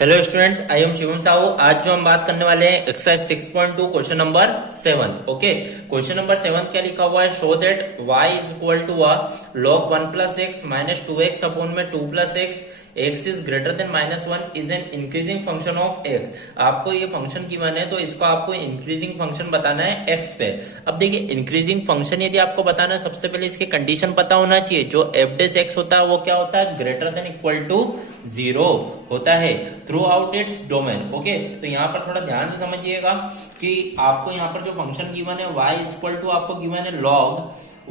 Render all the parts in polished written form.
Hello students, I am Shivam Sahu. आज जो हम बात करने वाले हैं exercise 6.2 question number 7। Okay, question number 7 क्या लिखा हुआ है? Show that y is equal to log 1 plus x minus 2x upon में 2 plus x x is greater than -1 is an increasing function of x। आपको ये फंक्शन गिवन है तो इसको आपको इंक्रीजिंग फंक्शन बताना है x पे। अब देखिए, इंक्रीजिंग फंक्शन यदि आपको बताना है, सबसे पहले इसके कंडीशन पता होना चाहिए। जो एफ डेस एक्स होता है वो क्या होता है? ग्रेटर देन इक्वल टू 0 होता है through out its domain. Okay, तो यहाँ पर थोड़ा ध्यान से समझिएगा कि आपको यहाँ पर जो फंक्शन गिवन है y इक्वल टू आपको गिवन है log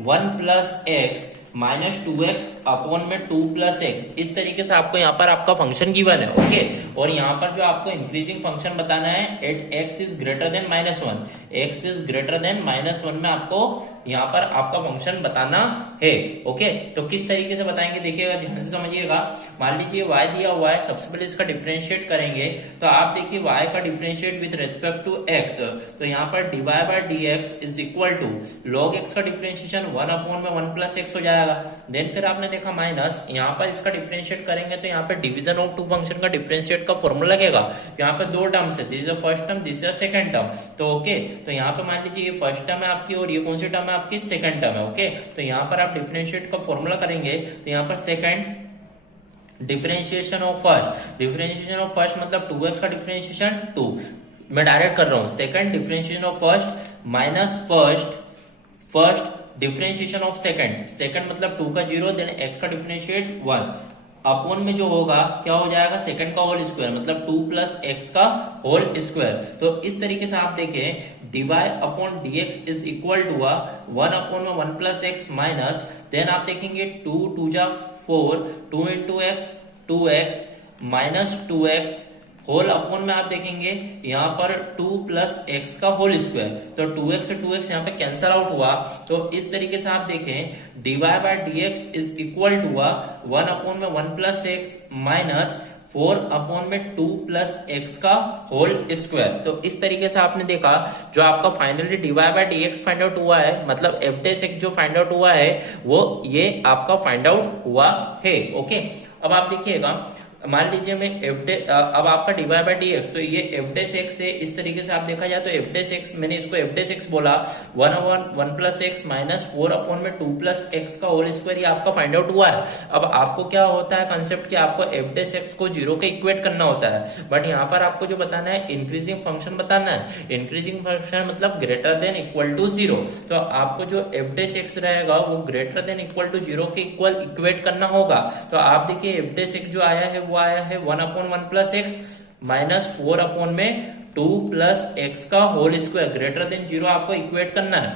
1 plus x minus 2x upon में 2 प्लस एक्स। इस तरीके से आपको यहाँ पर आपका फंक्शन गिवन है। ओके, और यहाँ पर जो आपको इंक्रीजिंग फंक्शन बताना है at x is greater than -1, x is greater than -1 में आपको यहाँ पर आपका फंक्शन बताना है। ओके, तो किस तरीके से बताएंगे देखिएगा, ध्यान से समझिएगा। मान लीजिए y दिया हुआ है, सबसे पहले इसका डिफरेंशिएट करेंगे तो आप देखिए y का differentiate with respect to x, तो यहाँ पर dy by dx is equal to log x का डिफरेंशिएशन 1 अपॉन में 1 प्लस एक्स हो जाएगा। देन फिर आपने देखा माइनस, यहाँ पर इसका डिफरेंशिएट करेंगे तो यहाँ पर डिवीजन ऑफ टू फंक्शन का डिफरेंशिएट का फॉर्मूला लगेगा। यहाँ पर दो टर्म्स है, this is first term, this is second term. तो ओके, तो यहाँ पे मान लीजिए ये फर्स्ट टर्म है आपकी और ये कौन सी टर्म है आपकी? सेकंड टर्म है। ओके, तो यहाँ पर आप डिफरेंशिएट का फॉर्मूला करेंगे तो यहाँ पर सेकंड डिफरेंशिएशन ऑफ फर्स्ट मतलब 2x का डिफरेंशिएशन 2, मैं डायरेक्ट कर रहा हूं। Second differentiation of first minus first differentiation of second मतलब 2 का 0, देन x का डिफरेंशिएट 1 अपॉन में जो होगा क्या हो जाएगा? सेकंड का होल स्क्वायर मतलब 2 प्लस एक्स का होल स्क्वायर। तो इस तरीके से आप देखें dy upon dx is equal to 1 upon में 1 प्लस एक्स माइनस, देन आप देखेंगे 2 जा 4, 2 into x 2x minus 2x whole upon में आप देखेंगे यहाँ पर 2 प्लस एक्स का होल स्क्वायर, तो 2x से 2x यहाँ पे कैंसल आउट हुआ। तो इस तरीके से आप देखें dy by dx is equal to 1 upon में 1 प्लस एक्स माइनस 4 अपॉन में 2 प्लस एक्स का होल स्क्वायर। तो इस तरीके से आपने देखा जो आपका finally dy by dx find out हुआ है, मतलब एफ डेस एक्स जो फाइंड आउट हुआ है वो ये आपका फाइंड आउट हुआ है। ओके, अब आप देखिएगा, मान लीजिए मैं अब आपका dy बाय dx, तो ये एफ डेस एक्स है। इस तरीके से आप देखा जाए तो एफ डेस एक्स, मैंने इसको एफ डेस एक्स बोला 1 प्लस एक्स माइनस 4 अपॉन में 2 प्लस एक्स का होल स्क्वायर, ये आपका फाइंड आउट हुआ है। अब आपको क्या होता है कंसेप्ट कि आपको एफ डेस एक्स को 0 के इक्वेट करना होता है, बट यहाँ पर आपको जो बताना है इंक्रीजिंग फंक्शन बताना है। इंक्रीजिंग फंक्शन मतलब ग्रेटर देन इक्वल टू 0, तो आपको जो एफ डेस एक्स रहेगा वो ग्रेटर देन इक्वल टू 0 के इक्वल इक्वेट करना होगा। तो आप देखिए एफ डेस एक्स जो आया है वो आया है 1 upon 1 plus x minus 4 upon में 2 प्लस एक्स का होल स्क्वायर, ग्रेटर देन 0 आपको इक्वेट करना है।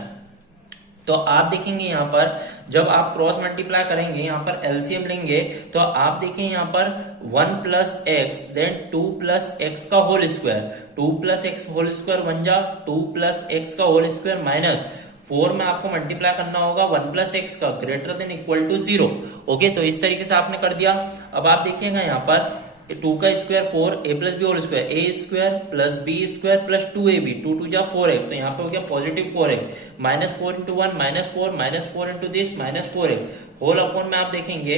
तो आप देखेंगे यहाँ पर जब आप क्रॉस मल्टीप्लाई करेंगे, यहाँ पर एलसीएम लेंगे तो आप देखें यहाँ पर 1 plus x then 2 plus x का whole square, 2 plus x whole square बन जा 2 प्लस एक्स का होल स्क्वायर माइनस 4 में आपको मल्टीप्लाई करना होगा 1 प्लस एक्स का, greater than equal to 0। Okay, तो इस तरीके से आपने कर दिया। अब आप देखिएगा यहाँ पर 2 का square 4, a plus b whole square, a square plus b square plus 2ab, 2 जा 4x, तो यहाँ पे हो गया positive 4x minus 4 into 1 minus 4 into this minus 4x whole upon में आप देखेंगे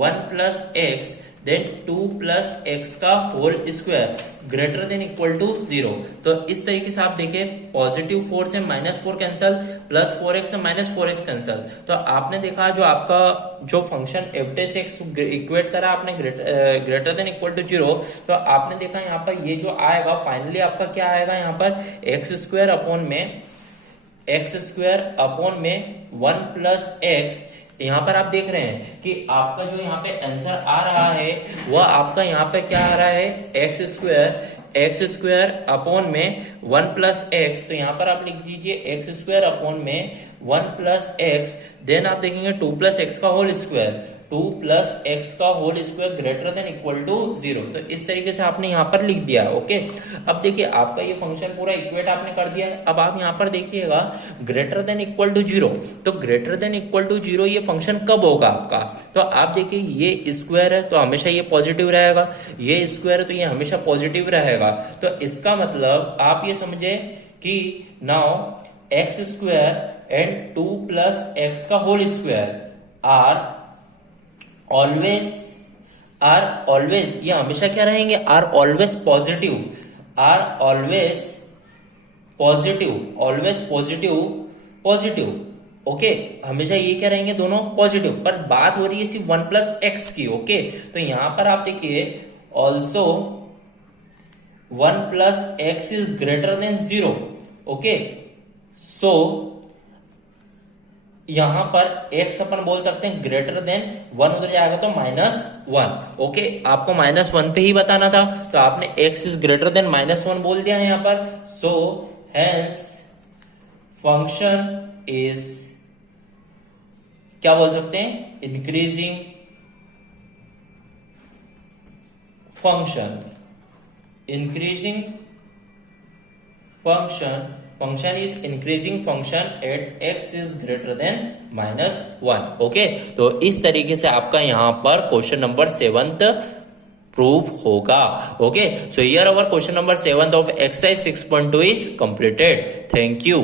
1 plus x then 2 plus x का whole square greater than equal to 0। तो इस तरीके से आप देखें पॉजिटिव 4 से -4 कैंसल, प्लस 4x से -4x कैंसल। तो आपने देखा जो आपका जो function F dash x equate करा आपने ग्रेटर देन इक्वल टू 0, तो आपने देखा यहाँ पर ये जो आएगा फाइनली आपका क्या आएगा यहाँ पर एक्स स्क्वायर अपॉन में 1 प्लस एक्स। यहाँ पर आप देख रहे हैं कि आपका जो यहाँ पे आंसर आ रहा है वह आपका यहाँ पे क्या आ रहा है? एक्स स्क्वायर अपॉन में 1 प्लस एक्स। तो यहाँ पर आप लिख दीजिए एक्स स्क्वायर अपॉन में 1 प्लस एक्स, देन आप देखेंगे 2 प्लस एक्स का होल स्क्वायर, 2 प्लस एक्स का whole square greater than equal to 0। तो इस तरीके से आपने यहाँ पर लिख दिया। ओके, अब देखिए आपका ये फंक्शन पूरा इक्वेट आपने कर दिया है। अब आप यहाँ पर देखिएगा ग्रेटर देन इक्वल टू 0, तो ग्रेटर देन इक्वल टू 0 ये फंक्शन कब होगा आपका? तो आप देखिए ये स्क्वायर है तो हमेशा ये पॉजिटिव रहेगा, ये स्क्वायर है तो ये हमेशा पॉजिटिव रहेगा। तो इसका मतलब आप ये समझे कि now x square and 2 plus x का whole square are are always, ये हमेशा क्या रहेंगे, are always positive, are always positive, always positive, positive, okay, हमेशा ये क्या रहेंगे, दोनों पॉजिटिव। पर बात हो रही है सिर्फ 1 + x की, ओके। तो यहां पर आप देखिए also 1 + x is greater than 0, okay. So यहां पर x अपन बोल सकते हैं ग्रेटर देन 1, उधर जाएगा तो -1, ओके। आपको -1 पे ही बताना था, तो आपने x इज ग्रेटर देन -1 बोल दिया है यहां पर। सो हेंस फंक्शन इज, क्या बोल सकते हैं, increasing function, increasing function, function is increasing function at x is greater than -1, okay. तो इस तरीके से आपका यहां पर क्वेश्चन नंबर 7 प्रूव होगा, okay. So here our question number 7 of exercise 6.2 is completed. Thank you.